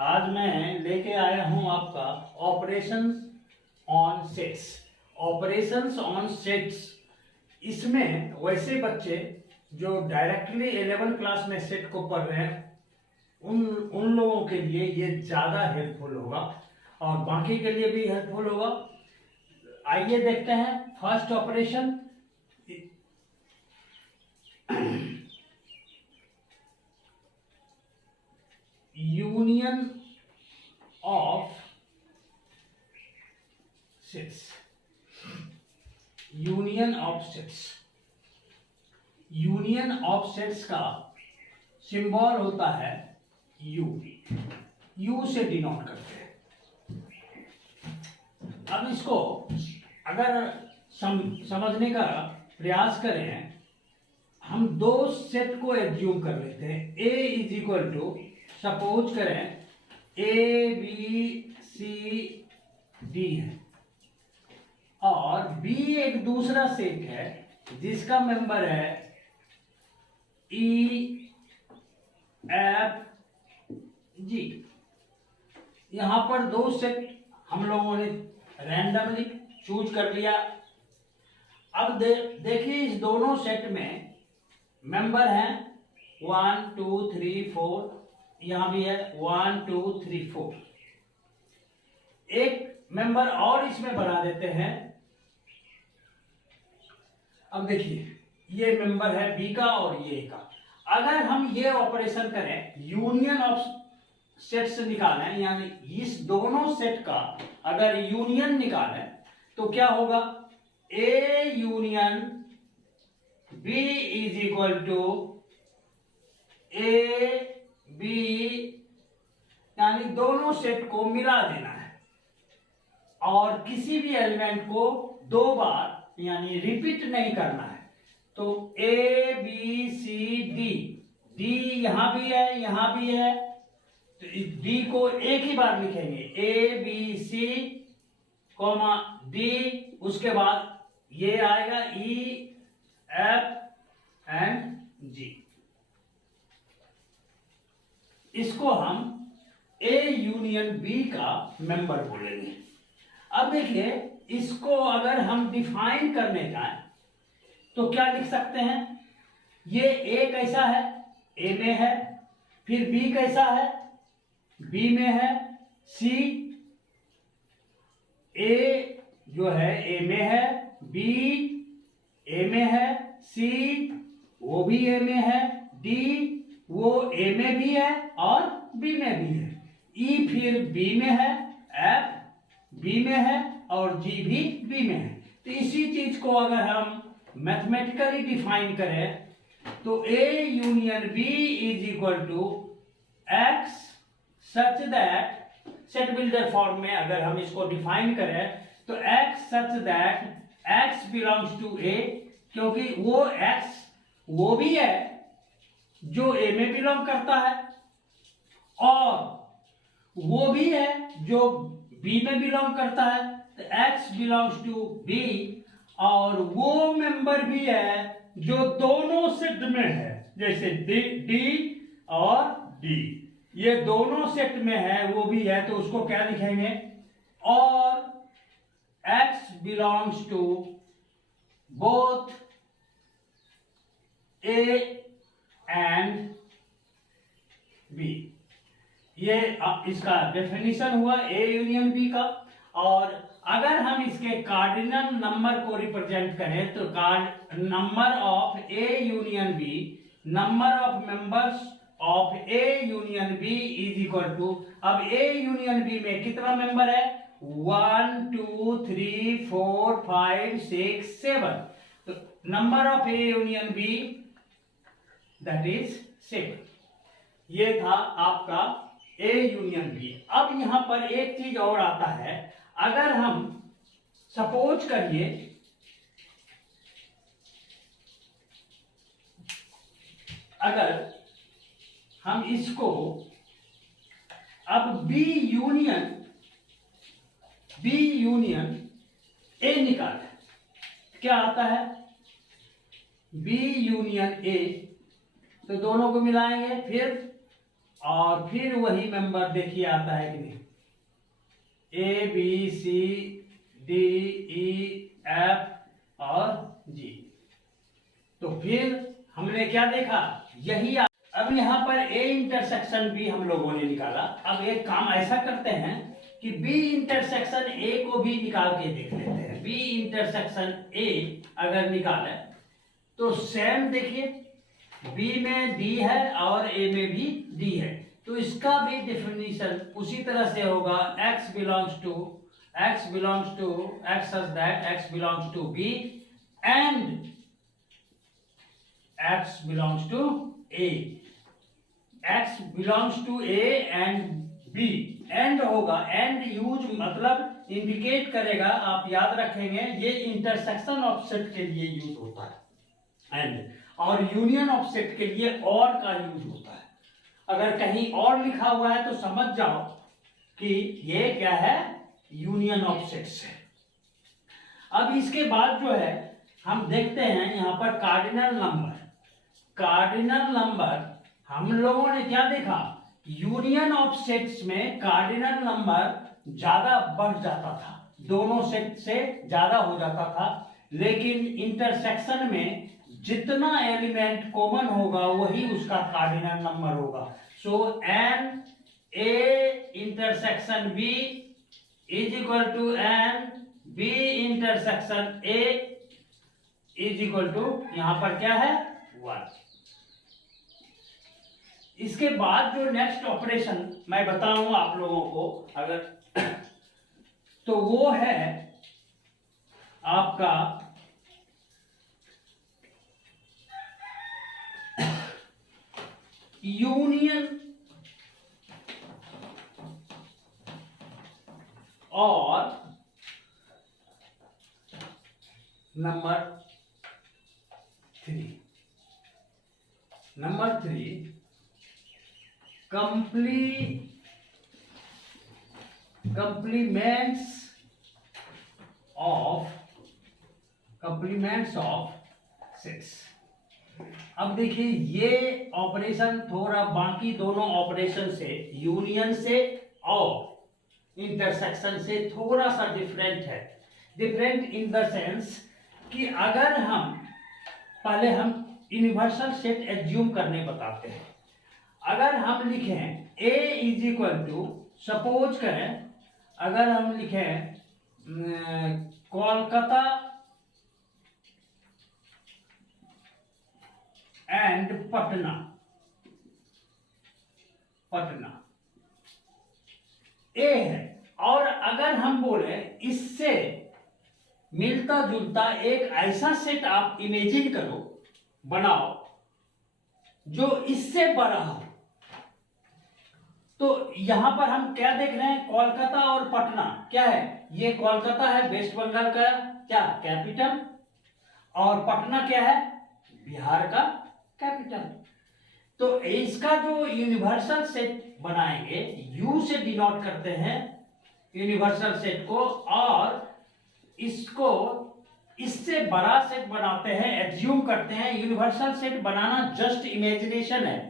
आज मैं लेके आया हूं आपका operations on sets. Operations on sets इसमें वैसे बच्चे जो डायरेक्टली 11 क्लास में सेट को पढ़ रहे हैं उन लोगों के लिए ये ज़्यादा हेल्पफुल होगा और बाकी के लिए भी हेल्पफुल होगा। आइए देखते हैं first operation. Union of sets. Union of sets. Union of sets का सिंबल होता है यू। यू से डिनोट करते हैं। अब इसको अगर समझने का प्रयास करें, हम दो सेट को एज्यूम कर लेते हैं। ए इज इक्वल टू, सपोज करें ए बी सी डी है और बी एक दूसरा सेट है जिसका मेंबर है ई एफ जी। यहां पर दो सेट हम लोगों ने रैंडमली चूज कर लिया। अब देखिए इस दोनों सेट में मेंबर हैं 1 2 3 4, यहां भी है 1 2 3 4। एक मेंबर और इसमें बढ़ा देते हैं। अब देखिए ये मेंबर है बी का और ये का। अगर हम ये ऑपरेशन करें, यूनियन ऑफ सेट्स निकालें, यानी इस दोनों सेट का अगर यूनियन निकालें तो क्या होगा? A union B is equal to A B, यानी दोनों सेट को मिला देना है और किसी भी एलिमेंट को दो बार यानी रिपीट नहीं करना है। तो A B C D, D यहां भी है यहां भी है, तो इस डी को एक ही बार लिखेंगे A B C comma D, उसके बाद ये आएगा ई एफ एंड जी। इसको हम ए यूनियन बी का मेंबर बोलेंगे। अब देखिए इसको अगर हम डिफाइन करने जाए तो क्या लिख सकते हैं? ये ए कैसा है? ए में है। फिर बी कैसा है? बी में है। सी, ए जो है ए में है, बी ए में है, सी वो भी ए में है, डी वो ए में भी है और बी में भी है, ई फिर बी में है, एफ बी में है और जी भी बी में है। तो इसी चीज को अगर हम मैथमेटिकली डिफाइन करें तो A union B is equal to X such that, set builder form में अगर हम इसको डिफाइन करें तो X such that X belongs to A, क्योंकि वो एक्स वो भी है जो ए में बिलोंग करता है और वो भी है जो बी में बिलोंग करता है। तो एक्स बिलोंग्स टू बी और वो मेंबर भी है जो दोनों सेट में है, जैसे डी और डी ये दोनों सेट में है वो भी है, तो उसको क्या लिखेंगे? और x belongs to both A and B. ये इसका डेफिनेशन हुआ ए यूनियन बी का। और अगर हम इसके कार्डिनल नंबर को रिप्रेजेंट करें तो number of A union B, number of members of A union B is equal to, अब ए यूनियन बी में कितना मेंबर है? 1 2 3 4 5 6 7। तो number of A union B that is 7। ये था आपका ए यूनियन बी। अब यहां पर एक चीज और आता है, अगर हम सपोज करिए अगर हम इसको अब बी यूनियन ए निकालें, क्या आता है? बी यूनियन ए, तो दोनों को मिलाएंगे, फिर और फिर वही मेंबर देखिए आता है कि नहीं, A B C D E F और जी। तो फिर हमने क्या देखा, यही अब यहाँ पर ए इंटरसेक्शन बी हम लोगों ने निकाला। अब एक काम ऐसा करते हैं कि बी इंटरसेक्शन ए को भी निकाल के देख लेते हैं। बी इंटरसेक्शन ए अगर निकाले तो सेम देखिए, बी में डी है और ए में भी डी है, तो इसका भी डिफिनीशन उसी तरह से होगा, x belongs to x such that x belongs to b and x belongs to a, x belongs to a and b, and होगा, एंड यूज मतलब इंडिकेट करेगा, आप याद रखेंगे ये इंटरसेक्शन ऑफ सेट के लिए यूज होता है एंड, और यूनियन ऑफ सेट के लिए और का यूज होता है। अगर कहीं और लिखा हुआ है तो समझ जाओ कि ये क्या है, यूनियन ऑफ सेट्स है। अब इसके बाद जो है हम देखते हैं यहाँ पर कार्डिनल नंबर। कार्डिनल नंबर हम लोगों ने क्या देखा, यूनियन ऑफ सेट्स में कार्डिनल नंबर ज्यादा बढ़ जाता था, दोनों सेट से ज्यादा हो जाता था, लेकिन इंटरसेक्शन में जितना एलिमेंट कॉमन होगा वही उसका कार्डिनल नंबर होगा। So n A intersection B is equal to n B intersection A is equal to, यहां पर क्या है, 1। इसके बाद जो नेक्स्ट ऑपरेशन मैं बताऊंगा आप लोगों को अगर, तो वो है आपका यूनियन और नंबर 3। Number 3 complements of 6। अब देखिए ये ऑपरेशन थोड़ा बाकी दोनों ऑपरेशन से, यूनियन से और इंटरसेक्शन से थोड़ा सा डिफरेंट है। डिफरेंट इन द सेंस कि अगर हम पहले हम यूनिवर्सल सेट एज्यूम करने बताते हैं। अगर हम लिखें A is equal to, suppose करें अगर हम लिखें कोलकाता एंड पटना, पटना ए है, और अगर हम बोले इससे मिलता जुलता एक ऐसा सेट आप इमेजिन करो, बनाओ जो इससे बड़ा हो, तो यहां पर हम क्या देख रहे हैं, कोलकाता और पटना क्या है, ये कोलकाता है वेस्ट बंगाल का क्या कैपिटल, और पटना क्या है, बिहार का कैपिटल। तो इसका जो यूनिवर्सल सेट बनाएंगे, यू से डिनोट करते हैं यूनिवर्सल सेट को, और इसको इससे बड़ा सेट बनाते हैं, एज्यूम करते हैं। यूनिवर्सल सेट बनाना जस्ट इमेजिनेशन है।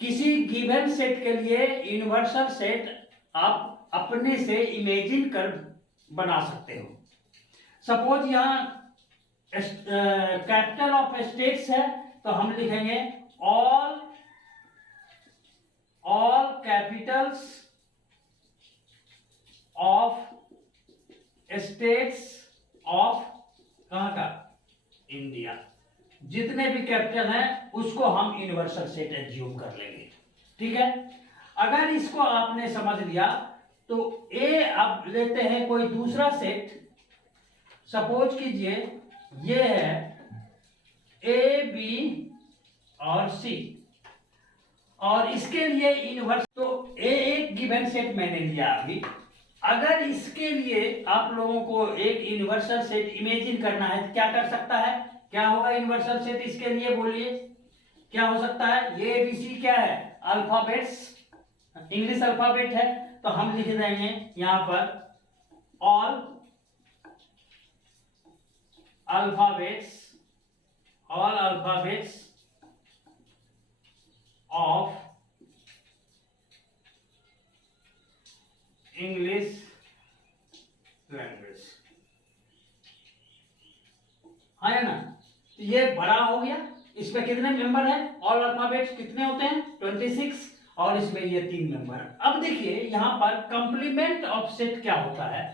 किसी गिवन सेट के लिए यूनिवर्सल सेट आप अपने से इमेजिन कर बना सकते हो। सपोज यहां कैपिटल ऑफ स्टेट्स है, तो हम लिखेंगे all Capitals of states of, कहां का, इंडिया। जितने भी कैपिटल हैं उसको हम यूनिवर्सल सेट एज्यूम कर लेंगे, ठीक है। अगर इसको आपने समझ लिया तो ए अब लेते हैं कोई दूसरा सेट, सपोज कीजिए ये है ए बी और सी, और इसके लिए यूनिवर्सल, तो ए एक गिवन सेट मैंने लिया अभी। अगर इसके लिए आप लोगों को एक यूनिवर्सल सेट इमेजिन करना है, क्या कर सकता है, क्या होगा यूनिवर्सल सेट इसके लिए, बोलिए क्या हो सकता है। ये ABC क्या है, अल्फाबेट्स, इंग्लिश अल्फाबेट है, तो हम लिख देंगे यहां पर all alphabets of English language, है ना। तो ये बड़ा हो गया। इसमें कितने मेंबर हैं, ऑल अल्फाबेट्स कितने होते हैं 26, और इसमें ये 3 मेंबर। अब देखिए यहाँ पर कंप्लीमेंट ऑफ सेट क्या होता है।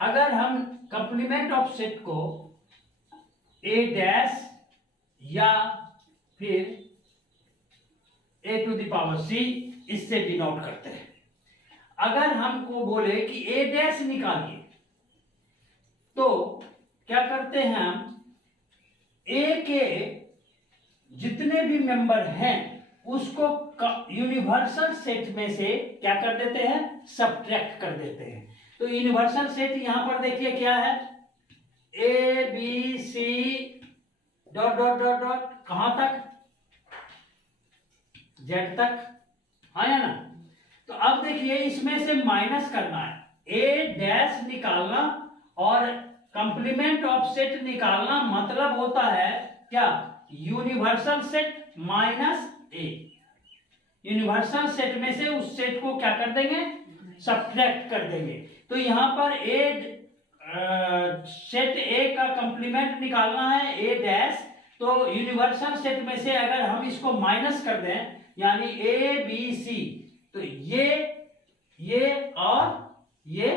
अगर हम कंप्लीमेंट ऑफ सेट को ए डैश या फिर ए टू द पावर सी इससे डिनोट करते हैं। अगर हमको बोले कि ए डैश निकालिए तो क्या करते हैं हम, ए के जितने भी मेंबर हैं उसको यूनिवर्सल सेट में से क्या कर देते हैं, सब्ट्रैक्ट कर देते हैं। तो यूनिवर्सल सेट यहां पर देखिए क्या है, A B C dot dot dot dot कहां तक, जेड तक, है ना। तो अब देखिए इसमें से माइनस करना है, ए डैश निकालना और कंप्लीमेंट ऑफ सेट निकालना, मतलब होता है क्या, यूनिवर्सल सेट माइनस ए। यूनिवर्सल सेट में से उस सेट को क्या कर देंगे, सब्ट्रैक्ट कर देंगे। तो यहां पर ए सेट ए का कंप्लीमेंट निकालना है ए डैश, तो यूनिवर्सल सेट में से अगर हम इसको माइनस कर दें यानी ए बी सी, तो ये और ये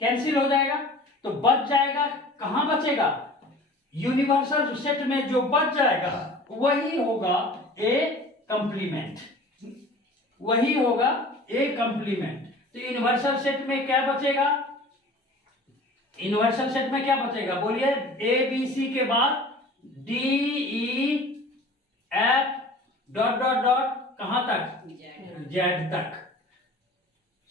कैंसिल हो जाएगा। तो बच जाएगा, कहां बचेगा, यूनिवर्सल सेट में जो बच जाएगा वही होगा ए कंप्लीमेंट, वही होगा ए कंप्लीमेंट। तो यूनिवर्सल सेट में क्या बचेगा, यूनिवर्सल सेट में क्या बचेगा बोलिए, ए बी सी के बाद D E F dot dot dot कहां तक, जेड तक,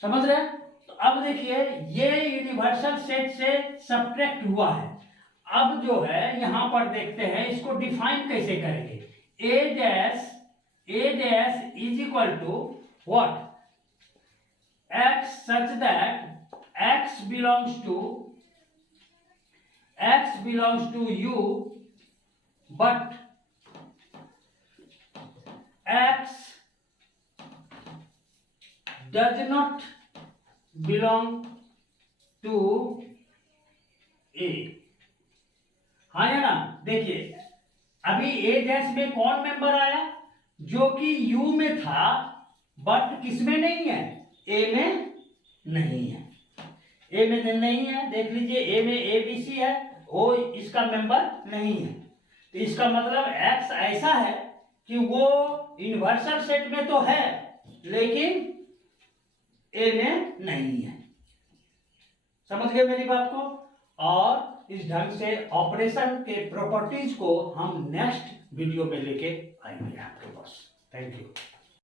समझ रहे हैं। तो अब देखिए ये यूनिवर्सल सेट से सब्ट्रैक्ट हुआ है। अब जो है यहां पर देखते हैं इसको डिफाइन कैसे करेंगे, A dash is equal to what, x such that x belongs to you but x does not belong to a, हाँ या ना। देखिए अभी ए डैश में कौन मेंबर आया, जो कि यू में था बट किसमें नहीं है, ए में नहीं है, ए में नहीं है। देख लीजिए ए में ए बी सी है, वो इसका मेंबर नहीं है। तो इसका मतलब एक्स ऐसा है कि वो यूनिवर्सल सेट में तो है लेकिन ए में नहीं है। समझ गए मेरी बात को। और इस ढंग से ऑपरेशन के प्रॉपर्टीज को हम नेक्स्ट वीडियो में लेके आएंगे आपके पास। Thank you.